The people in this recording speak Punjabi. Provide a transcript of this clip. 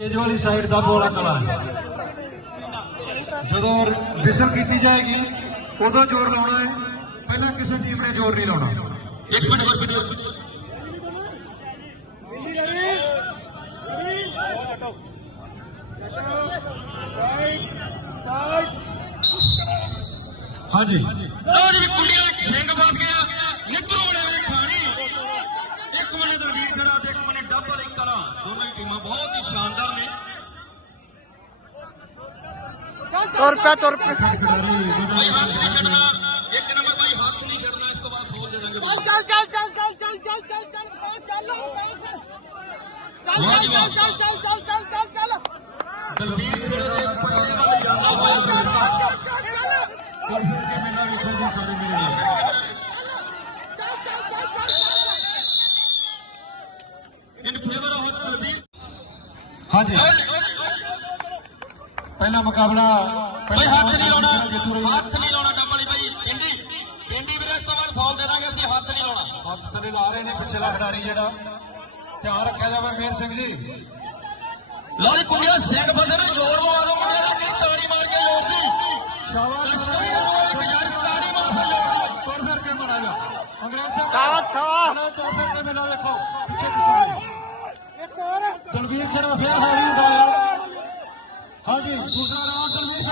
ਤੇਜ ਵਾਲੀ ਸਾਈਡ ਦਾ ਬੋਲਾ ਕਲਾ। ਜਦੋਂ ਵਿਸਲ ਕੀਤੀ ਜਾਏਗੀ, ਉਦੋਂ ਜ਼ੋਰ ਲਾਉਣਾ ਹੈ। ਪਹਿਲਾਂ ਕਿਸੇ ਟੀਮ ਨੇ ਜ਼ੋਰ ਨਹੀਂ ਲਾਉਣਾ। ਇੱਕ ਮਿੰਟ ਗੁਰਪ੍ਰੀਤ ਹਾਂਜੀ। ਲਓ ਜੀ, ਕੁੜੀਆਂ, ਸਿੰਘ ਫਸ ਗਿਆ। ਨਿੱਤਰੋ ਵਾਲੇ ਵੇਲੇ ਖਾਣੀ ਇੱਕ ਮਨੇ ਦਰਵੀਰ ਖੜਾ ਤੇ ਇੱਕ ਮਨੇ ਡੱਬਲ ਇੱਕ ਕਰਾਂ ਦੋਨੋਂ ਹੀ ਟੀਮਾਂ ਬਹੁਤ ਹੀ ਸ਼ਾਨਦਾਰ ਨੇ ਤੁਰ ਪਿਆ ਤੁਰ ਪਿਆ ਖਿਡਾਰੀ ਭਾਈ ਹੱਥ ਨਹੀਂ ਛੱਡਣਾ ਇੱਕ ਨੰਬਰ ਭਾਈ ਹੱਥ ਨਹੀਂ ਛੱਡਣਾ ਇਸ ਤੋਂ ਬਾਅਦ ਫੋਨ ਦੇ ਦਾਂਗੇ ਚੱਲ ਚੱਲ ਚੱਲ ਚੱਲ ਚੱਲ ਚੱਲ ਚੱਲ ਚੱਲ ਚੱਲ ਚੱਲ ਚੱਲ ਚੱਲ ਚੱਲ ਚੱਲ ਚੱਲ ਚੱਲ ਚੱਲ ਦਲਵੀਰ ਖੜੇ ਦੇ ਪੱਲੇ ਵੱਲ ਜਾਂਦਾ ਹੋਇਆ ਫਿਰ ਕੇ ਮੇਲਾ ਵੇਖੋ ਜੀ ਸਾਰੇ ਹਾਂਜੀ ਪਹਿਲਾ ਮੁਕਾਬਲਾ ਭਾਈ ਹੱਥ ਨਹੀਂ ਲਾਉਣਾ ਹੱਥ ਨਹੀਂ ਲਾਉਣਾ ਡੱਬ ਵਾਲੀ ਭਾਈ ਪਿੰਡੀ ਪਿੰਡੀ ਵੀਰੇ ਇਸ ਤੋਂ ਬਾਅਦ ਫਾਉਲ ਦੇ ਦਾਂਗੇ ਅਸੀਂ ਹੱਥ ਨਹੀਂ ਲਾਉਣਾ। ਹੱਥ ਥੱਲੇ ਲਾ ਰਹੇ ਨੇ ਪਿਛਲਾ ਖਿਡਾਰੀ ਜਿਹੜਾ। ਧਿਆਨ ਰੱਖਿਆ ਜਾਵੇ ਮੇਰ ਸਿੰਘ ਜੀ। ਲਓ ਜੀ ਕੁੜੀਆਂ ਸਿੰਘ ਫਸੇ ਨੇ ਜ਼ੋਰ ਲਵਾ ਦਿਓ ਮੁੰਡਿਆਂ ਦਾ ਕੀ ਤਾੜੀ ਮਾਰ ਕੇ ਲੋਕ ਦੀ ਸ਼ਾਬਾਸ਼। ਵੀਰਾਂ ਨੂੰ ਗੁਜ਼ਾਰਿਸ਼ ਤਾੜੀ ਮਾਰ ਕੇ ਲੋਕ ਦੀ ਤੁਰ ਫਿਰ ਕੇ ਮਾਰਾ ਜਾ। ਅੰਗਰੇਜ਼ ਸ਼ਾਬਾਸ਼, ਸ਼ਾਬਾਸ਼। ਨਾ ਤੁਰ ਫਿਰ ਕੇ ਮੇਲਾ ਵੇਖੋ। ਪਿੱਛੇ ਗੁਰਵੀਰ ਖੇੜਾ ਫੇਰ ਹਾਰੀ ਉਠਾਇਆ ਹਾਂਜੀ ਦੂਸਰਾ ਰਾਊਂਡ ਗੁਰਵੀਰ